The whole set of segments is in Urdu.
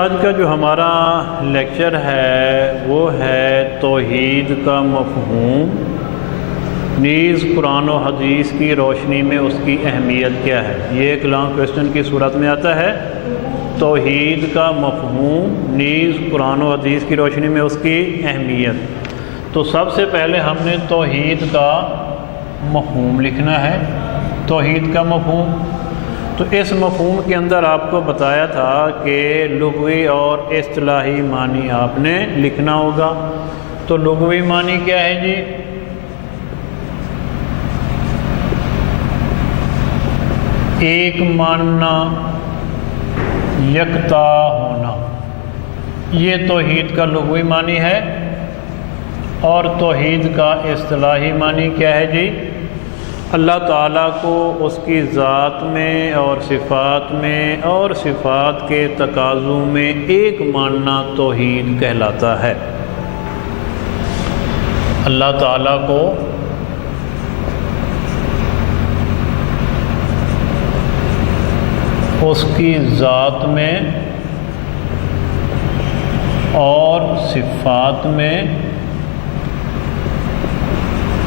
آج کا جو ہمارا لیکچر ہے وہ ہے توحید کا مفہوم، نیز قرآن و حدیث کی روشنی میں اس کی اہمیت کیا ہے۔ یہ ایک لانگ کویسچن کی صورت میں آتا ہے، توحید کا مفہوم نیز قرآن و حدیث کی روشنی میں اس کی اہمیت۔ تو سب سے پہلے ہم نے توحید کا مفہوم لکھنا ہے۔ توحید کا مفہوم، تو اس مفہوم کے اندر آپ کو بتایا تھا کہ لغوی اور اصطلاحی معنی آپ نے لکھنا ہوگا۔ تو لغوی معنی کیا ہے جی؟ ایک ماننا، یکتا ہونا، یہ توحید کا لغوی معنی ہے۔ اور توحید کا اصطلاحی معنی کیا ہے جی؟ اللہ تعالیٰ کو اس کی ذات میں اور صفات میں اور صفات کے تقاضوں میں ایک ماننا توحید کہلاتا ہے۔ اللہ تعالیٰ کو اس کی ذات میں اور صفات میں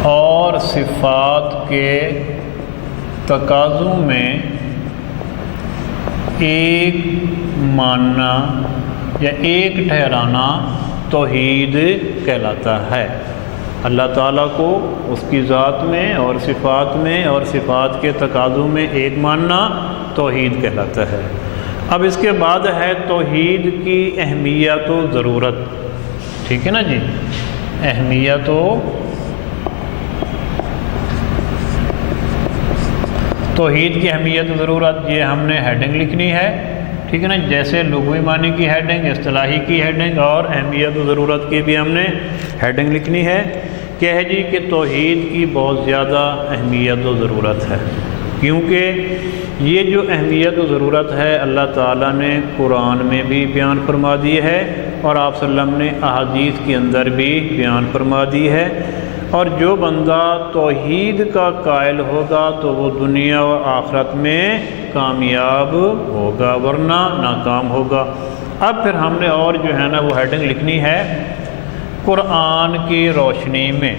اور صفات کے تقاضوں میں ایک ماننا یا ایک ٹھہرانا توحید کہلاتا ہے۔ اللہ تعالیٰ کو اس کی ذات میں اور صفات کے تقاضوں میں ایک ماننا توحید کہلاتا ہے۔ اب اس کے بعد ہے توحید کی اہمیت و ضرورت، ٹھیک ہے نا جی؟ اہمیت و توحید کی اہمیت و ضرورت، یہ ہم نے ہیڈنگ لکھنی ہے، ٹھیک ہے نا؟ جیسے لغوی معنی کی ہیڈنگ، اصطلاحی کی ہیڈنگ اور اہمیت و ضرورت کی بھی ہم نے ہیڈنگ لکھنی ہے۔ کیا ہے جی کہ توحید کی بہت زیادہ اہمیت و ضرورت ہے، کیونکہ یہ جو اہمیت و ضرورت ہے اللہ تعالیٰ نے قرآن میں بھی بیان فرما دی ہے اور آپ صلی اللہ علیہ وسلم نے احادیث کے اندر بھی بیان فرما دی ہے۔ اور جو بندہ توحید کا قائل ہوگا تو وہ دنیا و آخرت میں کامیاب ہوگا، ورنہ ناکام ہوگا۔ اب پھر ہم نے اور جو ہے نا وہ ہیڈنگ لکھنی ہے، قرآن کی روشنی میں۔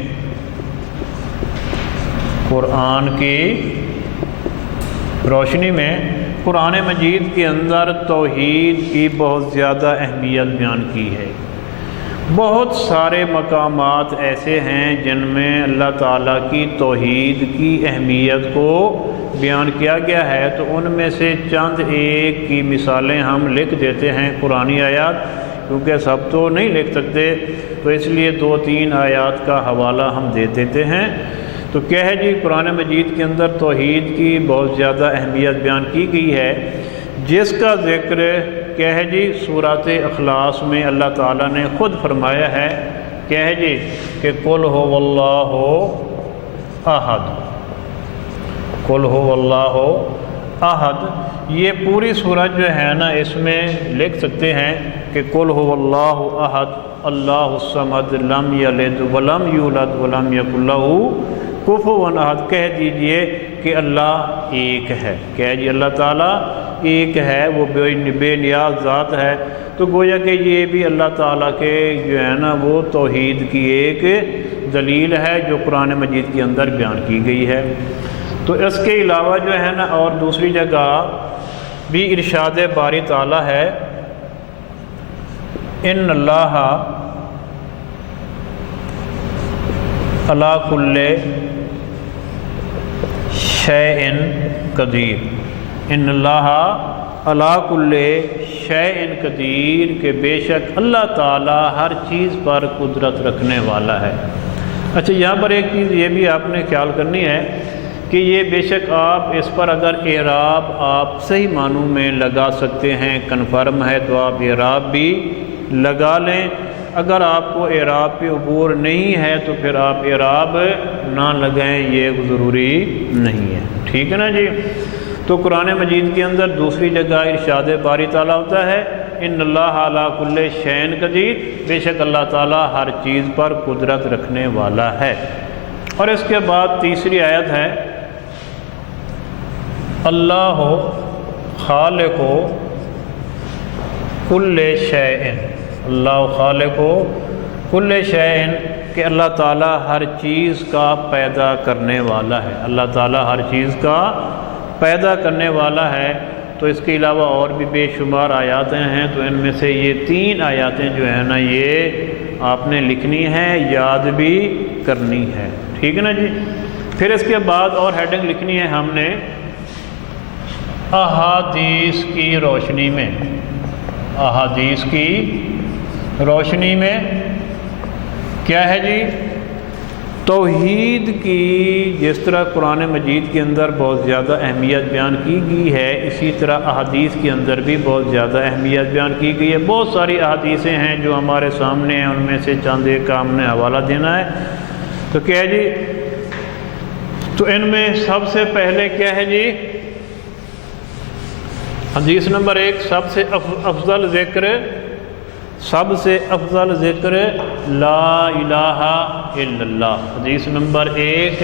قرآن کی روشنی میں قرآن مجید کے اندر توحید کی بہت زیادہ اہمیت بیان کی ہے۔ بہت سارے مقامات ایسے ہیں جن میں اللہ تعالیٰ کی توحید کی اہمیت کو بیان کیا گیا ہے، تو ان میں سے چند ایک کی مثالیں ہم لکھ دیتے ہیں، قرآنی آیات، کیونکہ سب تو نہیں لکھ سکتے، تو اس لیے 2-3 آیات کا حوالہ ہم دے دیتے ہیں۔ تو کیا ہے جی؟ قرآن مجید کے اندر توحید کی بہت زیادہ اہمیت بیان کی گئی ہے، جس کا ذکر کیا ہے جی؟ سورۃ اخلاص میں اللہ تعالیٰ نے خود فرمایا ہے، کیا ہے جی؟ کہ قل هو اللہ احد، قل هو اللہ احد۔ یہ پوری سورت جو ہے نا اس میں لکھ سکتے ہیں کہ قل هو اللہ احد اللہ الصمد لم یلد ولم یولد ولم یکن لہ کفوا احد۔ کہہ دیجئے کہ اللہ ایک ہے، کہہ جی اللہ تعالیٰ ایک ہے، وہ بے نیاز ذات ہے۔ تو گویا کہ یہ بھی اللہ تعالیٰ کے جو ہے نا وہ توحید کی ایک دلیل ہے جو قرآن مجید کے اندر بیان کی گئی ہے۔ تو اس کے علاوہ جو ہے نا اور دوسری جگہ بھی ارشاد باری تعالیٰ ہے، ان اللہ علی کل شیء قدیر، ان اللہ علی کل شیء قدیر، کہ بے شک اللہ تعالیٰ ہر چیز پر قدرت رکھنے والا ہے۔ اچھا، یہاں پر ایک چیز یہ بھی آپ نے خیال کرنی ہے کہ یہ بے شک آپ اس پر اگر اعراب آپ صحیح معنوں میں لگا سکتے ہیں، کنفرم ہے تو آپ اعراب بھی لگا لیں۔ اگر آپ کو اعراب پہ عبور نہیں ہے تو پھر آپ اعراب نہ لگائیں، یہ ضروری نہیں ہے، ٹھیک ہے نا جی؟ تو قرآن مجید کے اندر دوسری جگہ ارشاد باری تعالیٰ ہوتا ہے، ان اللہ علی کل شیء قدیر، بے شک اللہ تعالیٰ ہر چیز پر قدرت رکھنے والا ہے۔ اور اس کے بعد تیسری آیت ہے، اللہ خالق کل شیء، اللہ خالق کل شیء کہ اللہ تعالیٰ ہر چیز کا پیدا کرنے والا ہے، اللہ تعالیٰ ہر چیز کا پیدا کرنے والا ہے۔ تو اس کے علاوہ اور بھی بے شمار آیاتیں ہیں، تو ان میں سے یہ 3 آیاتیں جو ہیں نا یہ آپ نے لکھنی ہے، یاد بھی کرنی ہے، ٹھیک ہے نا جی۔ پھر اس کے بعد اور ہیڈنگ لکھنی ہے ہم نے احادیث کی روشنی میں، احادیث کی روشنی میں کیا ہے جی؟ توحید کی جس طرح قرآن مجید کے اندر بہت زیادہ اہمیت بیان کی گئی ہے، اسی طرح احادیث کے اندر بھی بہت زیادہ اہمیت بیان کی گئی ہے۔ بہت ساری احادیثیں ہیں جو ہمارے سامنے ہیں، ان میں سے چند ایک کا ہم نے حوالہ دینا ہے۔ تو کیا ہے جی؟ تو ان میں سب سے پہلے کیا ہے جی؟ حدیث نمبر 1 سب سے افضل ذکر، سب سے افضل ذکر لا الہ الا اللہ۔ حدیث نمبر 1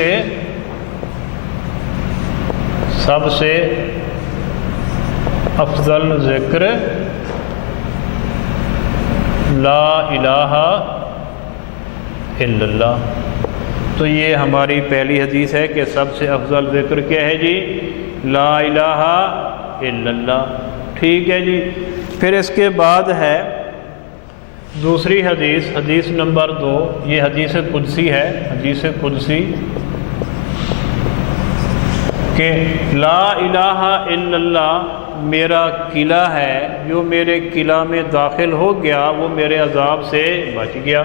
سب سے افضل ذکر لا الہ الا اللہ۔ تو یہ ہماری پہلی حدیث ہے کہ سب سے افضل ذکر کیا ہے جی؟ لا الہ الا اللہ، ٹھیک ہے جی۔ پھر اس کے بعد ہے دوسری حدیث، حدیث نمبر 2، یہ حدیث قدسی ہے، حدیث قدسی کہ لا الہ الا اللہ میرا قلعہ ہے، جو میرے قلعہ میں داخل ہو گیا وہ میرے عذاب سے بچ گیا۔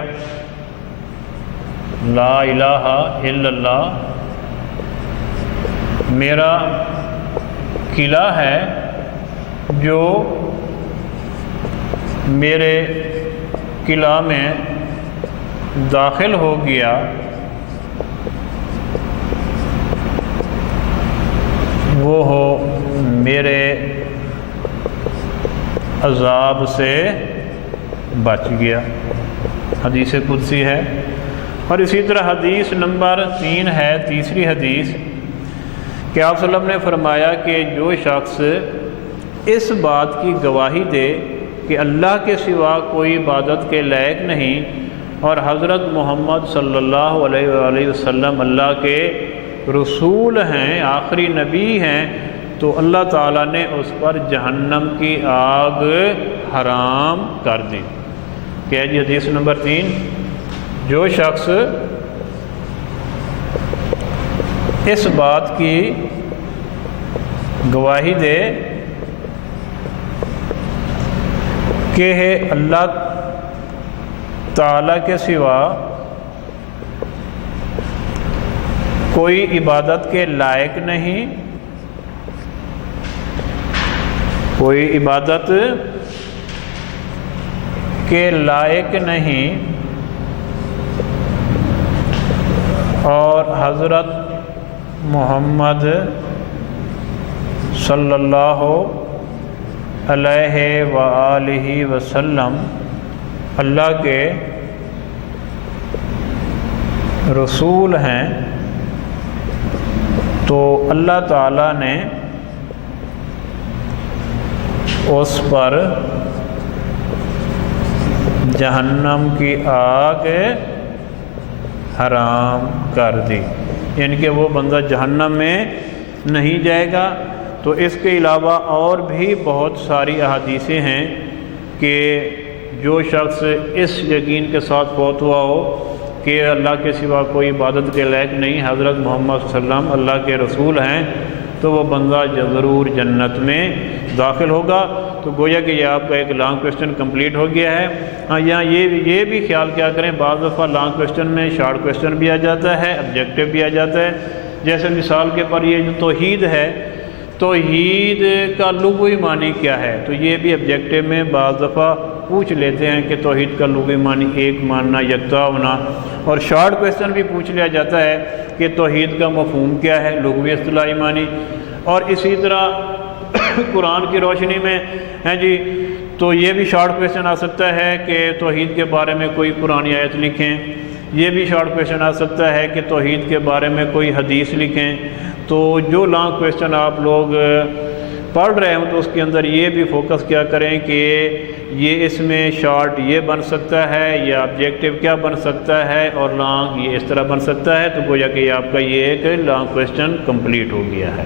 لا الہ الا اللہ میرا قلعہ ہے جو میرے قلعہ میں داخل ہو گیا، وہ ہو میرے عذاب سے بچ گیا، حدیث قدسی ہے۔ اور اسی طرح حدیث نمبر 3 ہے، تیسری حدیث کہ آپ صلی اللہ علیہ وسلم نے فرمایا کہ جو شخص اس بات کی گواہی دے کہ اللہ کے سوا کوئی عبادت کے لائق نہیں اور حضرت محمد صلی اللہ علیہ وآلہ وسلم اللہ کے رسول ہیں، آخری نبی ہیں، تو اللہ تعالیٰ نے اس پر جہنم کی آگ حرام کر دی۔ کیا جی؟ حدیث نمبر 3 جو شخص اس بات کی گواہی دے کہ اللہ تعالیٰ کے سوا کوئی عبادت کے لائق نہیں، کوئی عبادت کے لائق نہیں، اور حضرت محمد صلی اللہ علیہ وآلہ وسلم اللہ کے رسول ہیں، تو اللہ تعالیٰ نے اس پر جہنم کی آگ حرام کر دی، یعنی کہ وہ بندہ جہنم میں نہیں جائے گا۔ تو اس کے علاوہ اور بھی بہت ساری احادیثیں ہیں کہ جو شخص اس یقین کے ساتھ فوت ہوا ہو کہ اللہ کے سوا کوئی عبادت کے لائق نہیں، حضرت محمد صلی اللہ علیہ وسلم اللہ کے رسول ہیں، تو وہ بندہ ضرور جنت میں داخل ہوگا۔ تو گویا کہ یہ آپ کا ایک لانگ کویسچن کمپلیٹ ہو گیا ہے۔ ہاں، یہاں یہ بھی خیال کیا کریں، بعض دفعہ لانگ کویسچن میں شارٹ کویسچن بھی آ جاتا ہے، آبجیکٹیو بھی آ جاتا ہے۔ جیسے مثال کے پر یہ جو توحید ہے، توحید کا لغوی معنی کیا ہے، تو یہ بھی آبجیکٹیو میں بعض دفعہ پوچھ لیتے ہیں کہ توحید کا لغوی معنی ایک ماننا، یکتا ہونا۔ اور شارٹ کویسچن بھی پوچھ لیا جاتا ہے کہ توحید کا مفہوم کیا ہے، لغوی اصطلاحی معنی۔ اور اسی طرح قرآن کی روشنی میں ہیں جی، تو یہ بھی شارٹ کویسچن آ سکتا ہے کہ توحید کے بارے میں کوئی قرآنی آیت لکھیں۔ یہ بھی شارٹ کویسچن آ سکتا ہے کہ توحید کے بارے میں کوئی حدیث لکھیں۔ تو جو لانگ کویسچن آپ لوگ پڑھ رہے ہوں تو اس کے اندر یہ بھی فوکس کیا کریں کہ یہ اس میں شارٹ یہ بن سکتا ہے یا آبجیکٹیو کیا بن سکتا ہے اور لانگ یہ اس طرح بن سکتا ہے، تو گویا کہ آپ کا یہ ایک لانگ کویسچن کمپلیٹ ہو گیا ہے۔